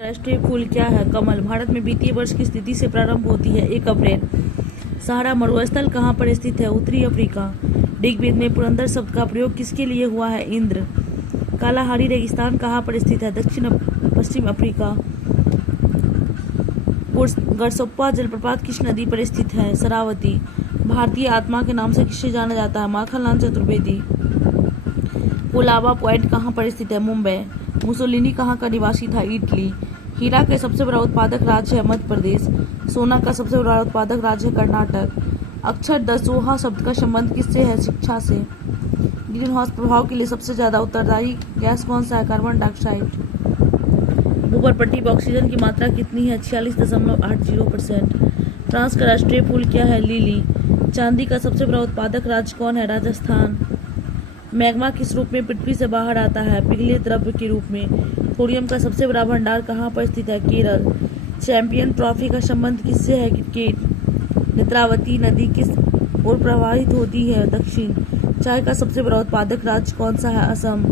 राष्ट्रीय फूल क्या है? कमल। भारत में वित्तीय वर्ष की स्थिति से प्रारंभ होती है 1 अप्रैल। सहारा मरुस्थल कहाँ पर स्थित है? उत्तरी अफ्रीका। ऋग्वेद में पुरंदर शब्द का प्रयोग किसके लिए हुआ है? इंद्र। कालाहारी रेगिस्तान कहाँ पर स्थित है? दक्षिण पश्चिम अफ्रीका। गरसोप्पा जलप्रपात किस नदी पर स्थित है? शरावती। भारतीय आत्मा के नाम से किसे जाना जाता है? माखनलाल चतुर्वेदी। कोलाबा पॉइंट कहाँ पर स्थित है? मुंबई। मुसोलिनी कहाँ का निवासी था? इटली। हीरा के सबसे बड़ा उत्पादक राज्य है मध्य प्रदेश। सोना का सबसे बड़ा उत्पादक राज्य है कर्नाटक। अक्षर दसोहा शब्द का संबंध किससे है? शिक्षा से। ग्रीन हाउस प्रभाव के लिए सबसे ज्यादा उत्तरदायी गैस कौन सा है? Carbon dioxide. भूपर पट्टी पर ऑक्सीजन की मात्रा कितनी है? 46.80%। फ्रांस का राष्ट्रीय फूल क्या है? लिली। चांदी का सबसे बड़ा उत्पादक राज्य कौन है? राजस्थान। मैग्मा किस रूप में पृथ्वी से बाहर आता है? पिघले द्रव्य के रूप में। थोरियम का सबसे बड़ा भंडार कहाँ पर स्थित है? केरल। चैंपियन ट्रॉफी का संबंध किससे है? क्रिकेट। नेत्रावती नदी किस ओर प्रवाहित होती है? दक्षिण। चाय का सबसे बड़ा उत्पादक राज्य कौन सा है? असम।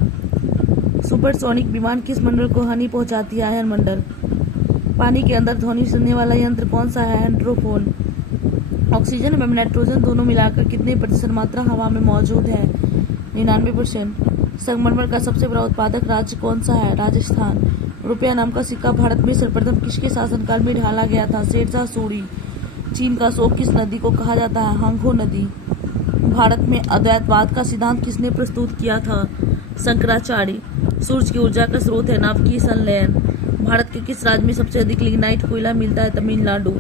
सुपरसोनिक विमान किस मंडल को हानि पहुंचाती है? आयन मंडल। पानी के अंदर ध्वनि सुनने वाला यंत्र कौन सा है? हेंड्रोफोन। ऑक्सीजन एवं नाइट्रोजन दोनों मिलाकर कितने प्रतिशत मात्रा हवा में मौजूद है? 99%। संगमरमर का सबसे बड़ा उत्पादक राज्य कौन सा है? राजस्थान। रुपया नाम का सिक्का भारत में सर्वप्रथम किसके शासनकाल में ढाला गया था? शेरशाह सूरी। चीन का शोक किस नदी को कहा जाता है? हांगहो नदी। भारत में अद्वैतवाद का सिद्धांत किसने प्रस्तुत किया था? शंकराचार्य। सूर्य की ऊर्जा का स्रोत है नाभिकीय संलयन। भारत के किस राज्य में सबसे अधिक लिग्नाइट कोयला मिलता है? तमिलनाडु।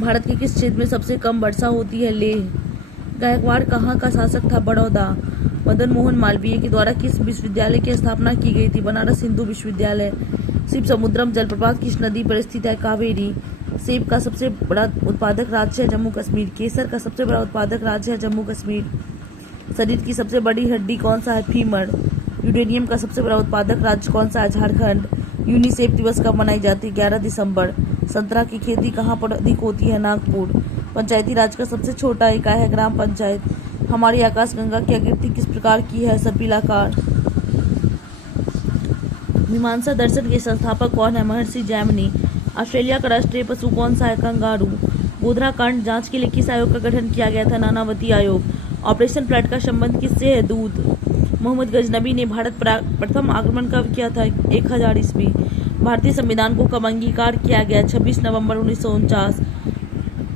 भारत के किस क्षेत्र में सबसे कम वर्षा होती है? लेह। गायकवाड़ कहाँ का शासक था? बड़ौदा। मदन मोहन मालवीय के द्वारा किस विश्वविद्यालय की स्थापना की गई थी? बनारस हिंदू विश्वविद्यालय। शिव समुद्रम जलप्रपात किस नदी पर स्थित है? कावेरी। सेब का सबसे बड़ा उत्पादक राज्य है जम्मू कश्मीर। केसर का सबसे बड़ा उत्पादक राज्य है जम्मू कश्मीर। शरीर की सबसे बड़ी हड्डी कौन सा है? फीमर। यूरेनियम का सबसे बड़ा उत्पादक राज्य कौन सा है? झारखंड। यूनिसेफ दिवस कब मनाई जाती है? 11 दिसंबर। संतरा की खेती कहाँ पर अधिक होती है? नागपुर। पंचायती राज का सबसे छोटा इकाई है ग्राम पंचायत। हमारी आकाशगंगा की आकृति किस प्रकार की है? सर्पिलाकार। मीमांसा दर्शन के संस्थापक कौन है? महर्षि जैमिनी। ऑस्ट्रेलिया का राष्ट्रीय पशु कौन सा है? कंगारू। गोधरा कांड जांच के लिए किस आयोग का गठन किया गया था? नानावती आयोग। ऑपरेशन फ्लड का संबंध किससे है? दूध। मोहम्मद गजनबी ने भारत पर प्रथम आक्रमण कब किया था? 1000 ईस्वी। भारतीय संविधान को कब अंगीकार किया गया? 26 नवंबर 1949।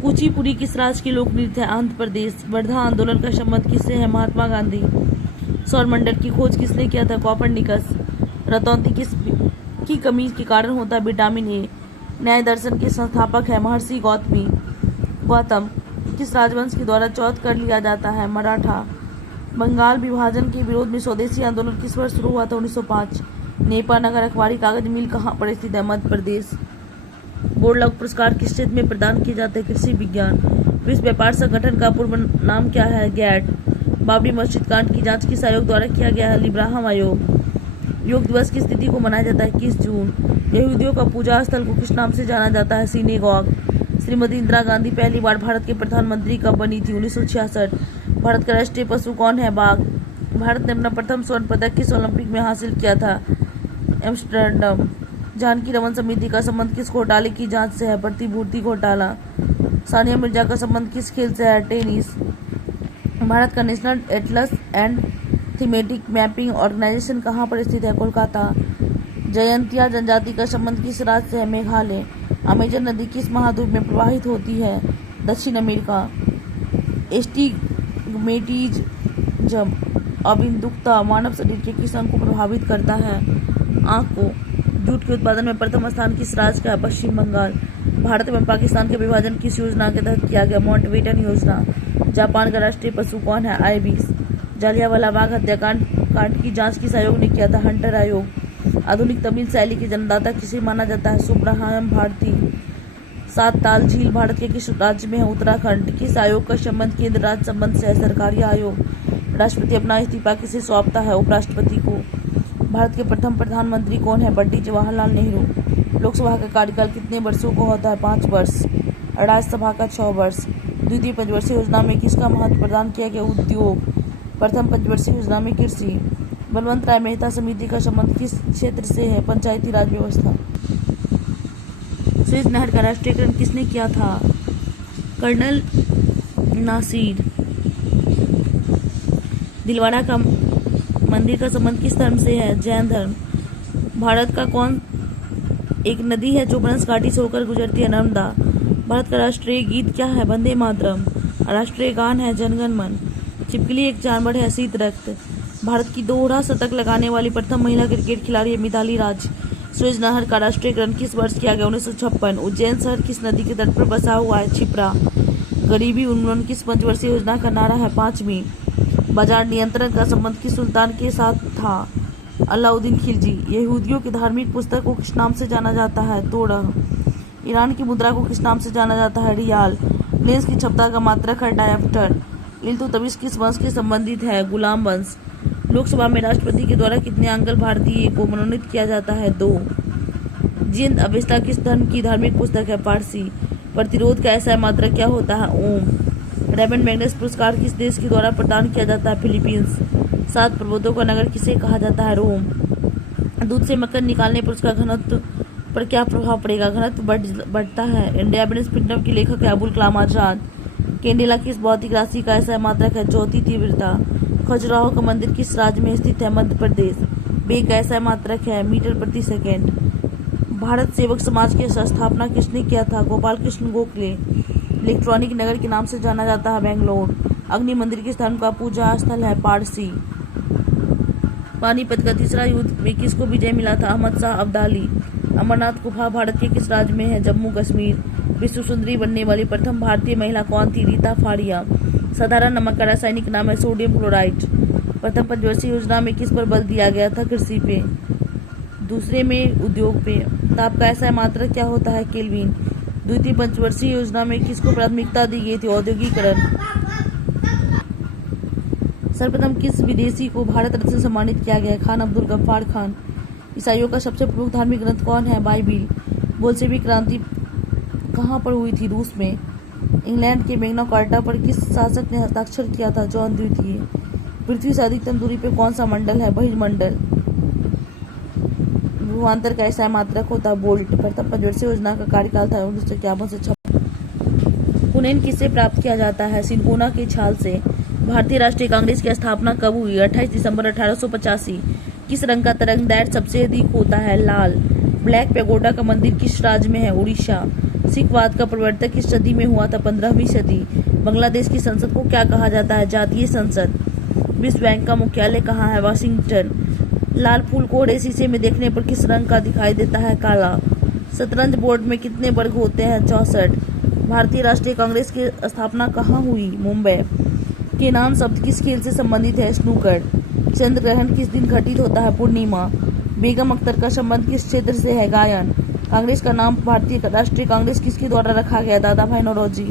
कुचिपुड़ी किस राज्य की लोक नृत्य है? आंध्र प्रदेश। वर्धा आंदोलन का संबंध किससे है? महात्मा गांधी। सौरमंडल की खोज किसने किया था? कॉपरनिकस। रतौंती की कमी के कारण होता है? Vitamin A. न्याय दर्शन के संस्थापक है? महर्षि गौतम। किस राजवंश के द्वारा चौथ कर लिया जाता है? मराठा। बंगाल विभाजन के विरोध में स्वदेशी आंदोलन किस वर्ष शुरू हुआ था? 1905। नेपा नगर अखबारी कागज मिल कहाँ पर स्थित है? मध्य प्रदेश। बोरलॉग पुरस्कार किस क्षेत्र में प्रदान किए जाते हैं? कृषि विज्ञान। विश्व व्यापार संगठन का पूर्व नाम क्या है? गैट। बाबरी मस्जिद कांड की जांच किस आयोग द्वारा किया गया है? लिब्राहम आयोग। योग दिवस की तिथि को मनाया जाता है? 21 जून। यहूदियों का पूजा स्थल को किस नाम से जाना जाता है? सिनेगॉग। श्रीमती इंदिरा गांधी पहली बार भारत के प्रधानमंत्री कब बनी थी? 1966। भारत का राष्ट्रीय पशु कौन है? बाघ। भारत ने अपना प्रथम स्वर्ण पदक किस ओलंपिक में हासिल किया था? एम्स्टर्डम। जानकी रमन समिति का संबंध किस घोटाले की जांच से है? प्रतिभूति घोटाला। सानिया मिर्जा का संबंध किस खेल से है? टेनिस। भारत का national atlas and thematic mapping organisation कहाँ पर स्थित है? कोलकाता। जयंतिया जनजाति का संबंध किस राज्य से है? मेघालय। अमेजन नदी किस महाद्वीप में प्रवाहित होती है? दक्षिण अमेरिका। एस्टिग्मेटिज्म अबिंदुकता मानव शरीर के किस अंग को प्रभावित करता है? आँख को। जूट के उत्पादन में प्रथम स्थान किस राज्य का है? पश्चिम बंगाल। भारत एवं पाकिस्तान का विभाजन किस योजना के तहत किया गया? माउंटबेटन योजना। जापान का राष्ट्रीय पशु कौन है? आइबिस। जालियांवाला बाग हत्याकांड की जांच किस आयोग ने किया था? हंटर आयोग। आधुनिक तमिल शैली के जन्मदाता किसे माना जाता है? सुब्रहायम भारती। सात ताल झील भारत के किस राज्य में है? उत्तराखंड। किस आयोग का संबंध केंद्र राज्य संबंध से है? सरकारी आयोग। राष्ट्रपति अपना इस्तीफा किसे सौंपता है? उपराष्ट्रपति को। भारत के प्रथम प्रधानमंत्री कौन है? पंडित जवाहरलाल नेहरू। लोकसभा का कार्यकाल कितने वर्षों को होता है? 5 वर्ष। राज्यसभा का 6 वर्ष। द्वितीय पंचवर्षीय योजना में किसका महत्व प्रदान किया गया? उद्योग। प्रथम पंचवर्षीय योजना में कृषि। बलवंत राय मेहता समिति का संबंध किस क्षेत्र से है? पंचायती राज व्यवस्था। सुएज नहर का राष्ट्रीयकरण किसने किया था? कर्नल नासिर। दिलवाड़ा का मंदिर का संबंध किस धर्म से है? जैन धर्म। भारत का कौन एक नदी है जो बनस घाटी से होकर गुजरती है? नर्मदा। भारत का राष्ट्रीय गीत क्या है? वंदे मातरम। राष्ट्रीय गान है जनगण मन। छिपकली एक जानवर है, शीत रक्त। भारत की दोहरा शतक लगाने वाली प्रथम महिला क्रिकेट खिलाड़ी है मिताली राज। सुएज नहर का राष्ट्रीयकरण किस वर्ष किया गया? 1956। उज्जैन शहर किस नदी के तट पर बसा हुआ है? क्षिप्रा। गरीबी उन्मूलन किस पंचवर्षीय योजना का नारा है? 5वीं। बाजार नियंत्रण का संबंध किस सुल्तान के साथ था? अलाउद्दीन खिलजी। यहूदियों की धार्मिक पुस्तक को किस नाम से जाना जाता है? तोरह। ईरान की मुद्रा को किस नाम से जाना जाता है? रियाल। लेंस की क्षमता का मात्रक है? डायप्टर। इल्तुतमिश किस वंश के संबंधित है? गुलाम वंश। लोकसभा में राष्ट्रपति के द्वारा कितने आंग्ल भारतीय को मनोनीत किया जाता है? 2। जिंद अवेस्ता किस धर्म की धार्मिक पुस्तक है? पारसी। प्रतिरोध का ऐसा मात्रक क्या होता है? ओम। रेमंड मैग्सेसे पुरस्कार किस देश के द्वारा प्रदान किया जाता है? फिलीपींस। 7 पर्वतों का नगर किसे कहा जाता है? रोम। दूध से मक्खन निकालने पर उसका घनत्व पर क्या प्रभाव पड़ेगा? घनत्व बढ़ता है। इंडिपेंडेंस पिंडम के लेखक है अबुल कलाम आजाद। कैंडेला किस भौतिक राशि का ऐसा मात्रक है? ज्योति तीव्रता। खजुराहो का मंदिर किस राज्य में स्थित है? मध्य प्रदेश। बे का ऐसा मात्रक है? मीटर प्रति सेकेंड। भारत सेवक समाज की स्थापना किसने किया था? गोपाल कृष्ण गोखले। इलेक्ट्रॉनिक नगर के नाम से जाना जाता है? बेंगलोर। अग्नि मंदिर किस धर्म का पूजा स्थल है? पारसी। पानीपत का तीसरा युद्ध में किसको विजय मिला था? अहमद शाह अब्दाली। अमरनाथ गुफा भारत के किस राज्य में है? जम्मू कश्मीर। विश्व सुंदरी बनने वाली प्रथम भारतीय महिला कौन थी? रीता फाड़िया। साधारण नमक का रासायनिक नाम है? Sodium chloride. प्रथम पंचवर्षीय योजना में किस पर बल दिया गया था? कृषि पे। दूसरे में उद्योग पे। ताप का ऐसा मात्रक क्या होता है? केल्विन। द्वितीय पंचवर्षीय योजना में किसको प्राथमिकता दी गई थी? औद्योगिकरण। सर्वप्रथम किस विदेशी को भारत रत्न से सम्मानित किया गया? खान अब्दुल गफ्फार खान। ईसाइयों का सबसे प्रमुख धार्मिक ग्रंथ कौन है? बाइबिल। बोल्शेविक क्रांति कहाँ पर हुई थी? रूस में। इंग्लैंड के मैग्ना कार्टा पर किस शासक ने हस्ताक्षर किया था? जॉन द्वितीय। पृथ्वी से अधिकतम दूरी पर कौन सा मंडल है? बहिर्मंडल। भूभांतर का ऐसा मात्रक होता है? वोल्ट। प्रथम पंचवर्षीय योजना का कार्यकाल था 1951 से 56। पुनेन किससे प्राप्त किया जाता है? सिनकोना की छाल से। भारतीय राष्ट्रीय कांग्रेस की स्थापना कब हुई? 28 दिसंबर 1885। किस रंग का तरंगदैर्घ्य सबसे अधिक होता है? लाल। ब्लैक पैगोडा का मंदिर किस राज्य में है? उड़ीसा। सिखवाद का प्रवर्तक किस सदी में हुआ था? 15वीं सदी। बांग्लादेश की संसद को क्या कहा जाता है? जातीय संसद। विश्व बैंक का मुख्यालय कहाँ है? वाशिंगटन। लाल फूल कोहरे शीशे में देखने पर किस रंग का दिखाई देता है? काला। शतरंज बोर्ड में कितने वर्ग होते हैं? 64। भारतीय राष्ट्रीय कांग्रेस की स्थापना कहाँ हुई? मुंबई। केनान शब्द किस खेल से संबंधित है? स्नूकर। चंद्र ग्रहण किस दिन घटित होता है? पूर्णिमा। बेगम अख्तर का संबंध किस क्षेत्र से है? गायन। कांग्रेस का नाम भारतीय राष्ट्रीय कांग्रेस किसके द्वारा रखा गया? दादा भाई नौरोजी।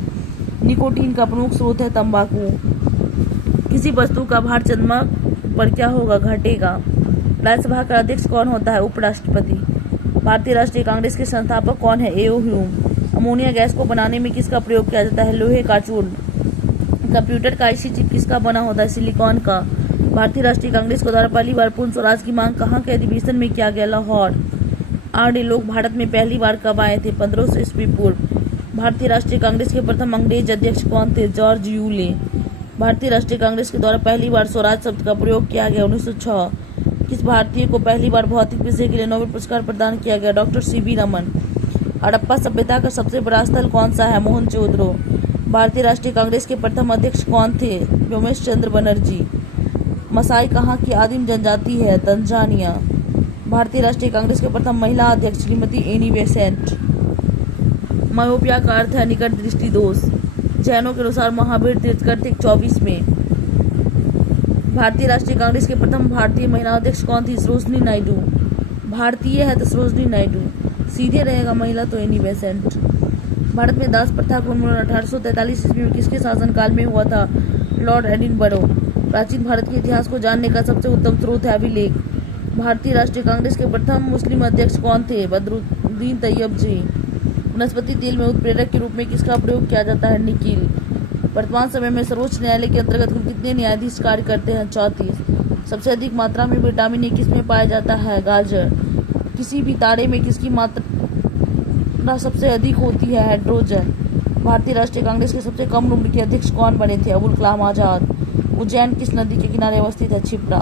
निकोटीन का प्रमुख स्रोत है? तंबाकू। किसी वस्तु का भार चंद्रमा पर क्या होगा? घटेगा। राज्यसभा का अध्यक्ष कौन होता है? उपराष्ट्रपति। भारतीय राष्ट्रीय कांग्रेस के संस्थापक कौन है? ए.ओ. ह्यूम। अमोनिया गैस को बनाने में किसका प्रयोग किया जाता है? लोहे का चूर्ण। कंप्यूटर का आईसी चिप किसका बना होता है? सिलिकॉन का। भारतीय राष्ट्रीय कांग्रेस के द्वारा पहली बार पूर्ण स्वराज की मांग कहाँ के अधिवेशन में किया गया? लाहौर। आर्य लोग भारत में पहली बार कब आए थे? 1500 ईस्वी पूर्व। भारतीय राष्ट्रीय कांग्रेस के प्रथम अंग्रेज अध्यक्ष कौन थे? George Yule. भारतीय राष्ट्रीय कांग्रेस के द्वारा पहली बार स्वराज शब्द का प्रयोग किया गया? 1906। किस भारतीय को पहली बार भौतिक विषय के लिए नोबेल पुरस्कार प्रदान किया गया? Doctor CV. रमन। हड़प्पा सभ्यता का सबसे बड़ा स्थल कौन सा है? मोहनजोदड़ो। भारतीय राष्ट्रीय कांग्रेस के प्रथम अध्यक्ष कौन थे? व्योमेश चंद्र बनर्जी। मसाई कहाँ की आदिम जनजाति है? तंजानिया। भारतीय राष्ट्रीय कांग्रेस के प्रथम महिला अध्यक्ष श्रीमती एनी बेसेंट। मायोपिया का अर्थ है निकट दृष्टि दोष। जैनों के अनुसार महावीर तीर्थंकर थे 24 में। भारतीय राष्ट्रीय कांग्रेस के प्रथम भारतीय महिला अध्यक्ष कौन थी? सरोजनी नायडू। भारतीय है तो सरोजनी नायडू, सीधे रहेगा महिला तो एनी बेसेंट। भारत में दास प्रथा का उन्मूलन 1843 ईस्वी में किसके शासनकाल में हुआ था? Lord Edinburgh. प्राचीन भारत के इतिहास को जानने का सबसे उत्तम स्रोत है अभिलेख। भारतीय राष्ट्रीय कांग्रेस के प्रथम मुस्लिम अध्यक्ष कौन थे? बदरुद्दीन तैयब जी। वनस्पति तेल में उत्प्रेरक के रूप में किसका प्रयोग किया जाता है? निकिल। वर्तमान समय में सर्वोच्च न्यायालय के अंतर्गत कुल कितने न्यायाधीश कार्य करते हैं? 34। सबसे अधिक मात्रा में विटामिन ए किसमें पाया जाता है? गाजर। किसी भी तारे में किसकी मात्रा मात्रा सबसे अधिक होती है हाइड्रोजन। भारतीय राष्ट्रीय कांग्रेस के सबसे कम उम्र के अध्यक्ष कौन बने थे? अबुल कलाम आजाद। उज्जैन किस नदी के किनारे अवस्थित है? क्षिप्रा।